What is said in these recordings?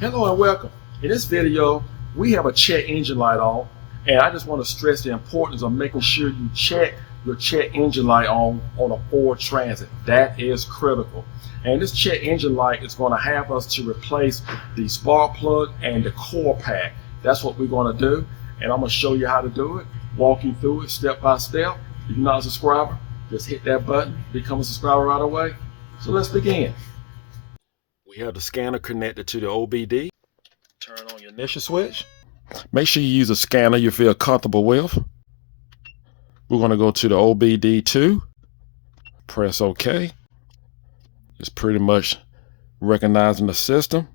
Hello and welcome. In this video, we have a check engine light on, and I just want to stress the importance of making sure you check your check engine light on a Ford Transit. That is critical. And this check engine light is going to have us to replace the spark plug and the core pack. That's what we're going to do, and I'm going to show you how to do it, walk you through it step by step. If you're not a subscriber, just hit that button, become a subscriber right away. So let's begin. We have the scanner connected to the OBD. Turn on your initial switch. Make sure you use a scanner you feel comfortable with. We're going to go to the OBD2. Press OK. It's pretty much recognizing the system.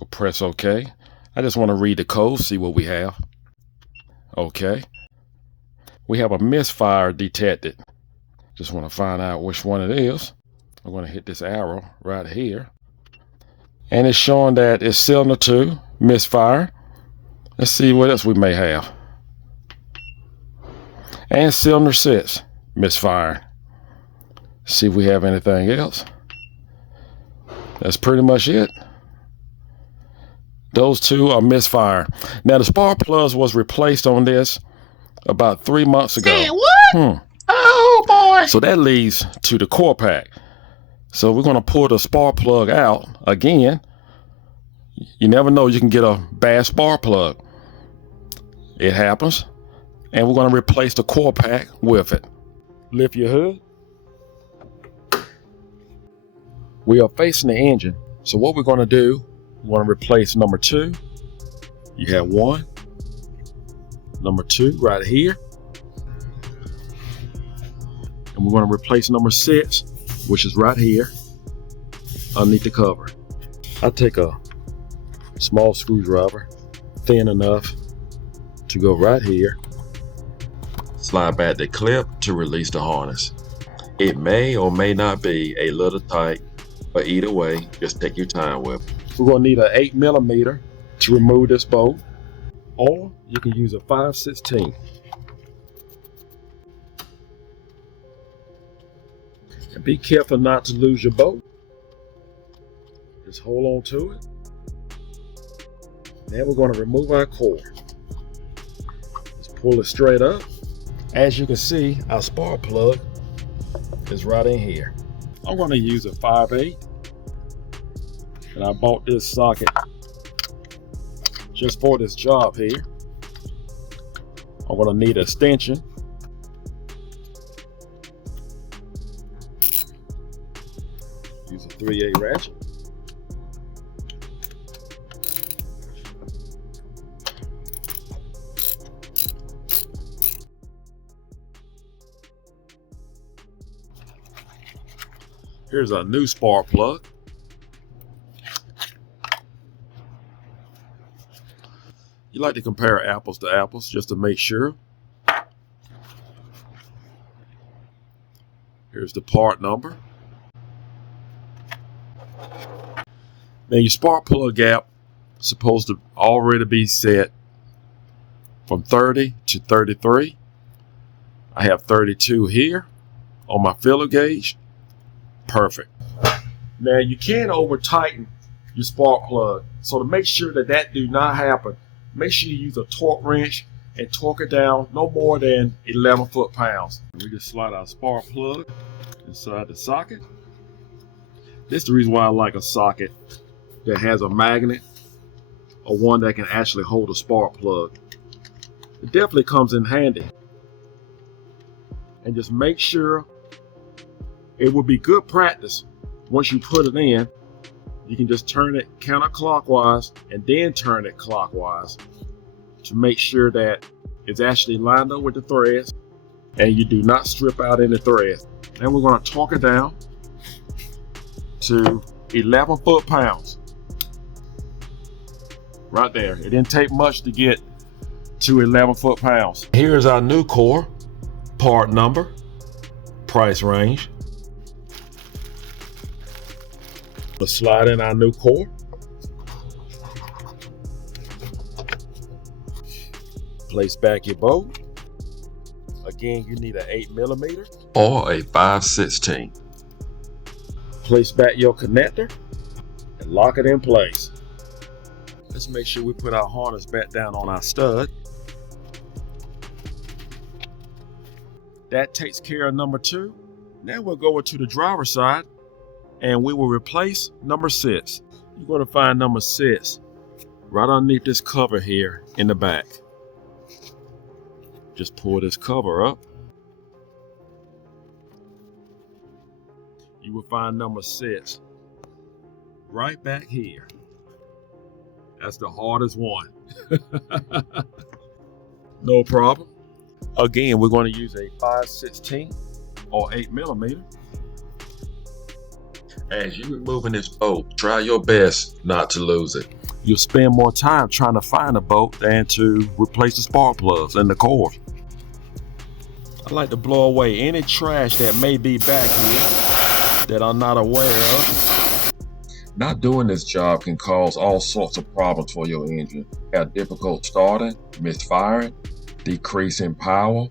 Go press OK. I just want to read the code, see what we have. OK. We have a misfire detected. Just want to find out which one it is. I'm going to hit this arrow right here. And it's showing that it's cylinder 2, misfire. Let's see what else we may have. And cylinder 6, misfire. See if we have anything else. That's pretty much it. Those two are misfire. Now the spark plug was replaced on this about 3 months ago. Man, what? Oh boy. So that leads to the core pack. So we're going to pull the spark plug out again. You never know, you can get a bad spark plug. It happens. And we're going to replace the core pack with it. Lift your hood. We are facing the engine. So what we're going to do, we're going to replace number 2. You have 1. Number 2 right here. And we're going to replace number 6, which is right here underneath the cover. I take a small screwdriver, thin enough to go right here. Slide back the clip to release the harness. It may or may not be a little tight, but either way, just take your time with it. We're going to need an 8mm to remove this bolt, or you can use a 5/16. And be careful not to lose your bolt. Just hold on to it. Now we're going to remove our core. Just pull it straight up. As you can see, our spark plug is right in here. I'm going to use a 5/8, and I bought this socket just for this job here. I'm going to need an extension. Use a 3/8 ratchet. Here's our new spark plug. You like to compare apples to apples just to make sure. Here's the part number. Now your spark plug gap is supposed to already be set from 30 to 33. I have 32 here on my filler gauge. Perfect. Now you can over tighten your spark plug. So to make sure that that do not happen, make sure you use a torque wrench and torque it down no more than 11 foot-pounds. We just slide our spark plug inside the socket. This is the reason why I like a socket that has a magnet or one that can actually hold a spark plug. It definitely comes in handy. And just make sure, it would be good practice once you put it in. You can just turn it counterclockwise and then turn it clockwise to make sure that it's actually lined up with the threads and you do not strip out any threads. And we're going to torque it down to 11 foot-pounds. Right there. It didn't take much to get to 11 foot-pounds. Here's our new core, part number, price range. Let's slide in our new core. Place back your bolt. Again, you need an 8mm or a 5/16. Place back your connector and lock it in place. Let's make sure we put our harness back down on our stud. That takes care of number 2. Now we'll go to the driver's side and we will replace number 6. You're going to find number 6 right underneath this cover here in the back. Just pull this cover up. You will find number 6 right back here. That's the hardest one. No problem. Again, we're going to use a 5/16 or 8mm. As you're removing this bolt, try your best not to lose it. You'll spend more time trying to find a bolt than to replace the spark plugs and the cord. I like to blow away any trash that may be back here that I'm not aware of. Not doing this job can cause all sorts of problems for your engine. Have difficult starting, misfiring, decrease in power,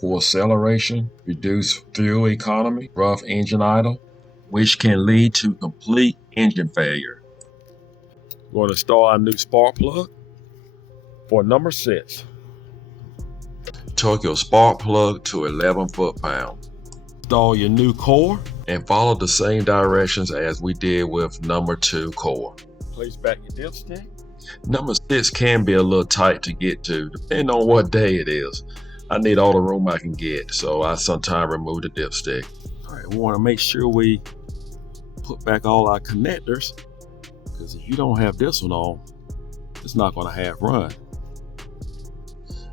poor acceleration, reduced fuel economy, rough engine idle, which can lead to complete engine failure. We're going to install our new spark plug for number 6. Torque your spark plug to 11 foot-pounds. Install your new core. And follow the same directions as we did with number 2 core. Place back your dipstick. Number 6 can be a little tight to get to, depending on what day it is. I need all the room I can get, so I sometimes remove the dipstick. All right, we want to make sure we put back all our connectors, because if you don't have this one on, it's not going to have run.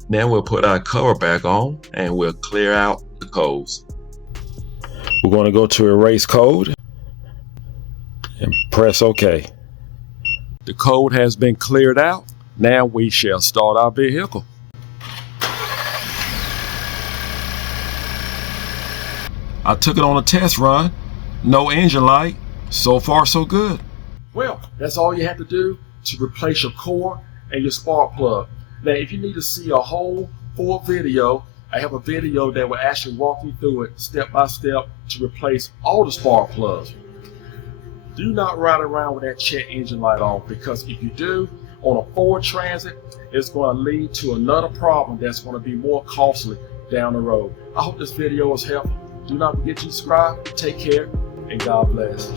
Now we'll put our cover back on and we'll clear out the codes. We're going to go to erase code and press OK. The code has been cleared out. Now we shall start our vehicle. I took it on a test run. No engine light. So far, so good. Well, that's all you have to do to replace your core and your spark plug. Now, if you need to see a whole full video, I have a video that will actually walk you through it step by step to replace all the spark plugs. Do not ride around with that check engine light on, because if you do, on a Ford Transit, it's going to lead to another problem that's going to be more costly down the road. I hope this video was helpful. Do not forget to subscribe. Take care, and God bless.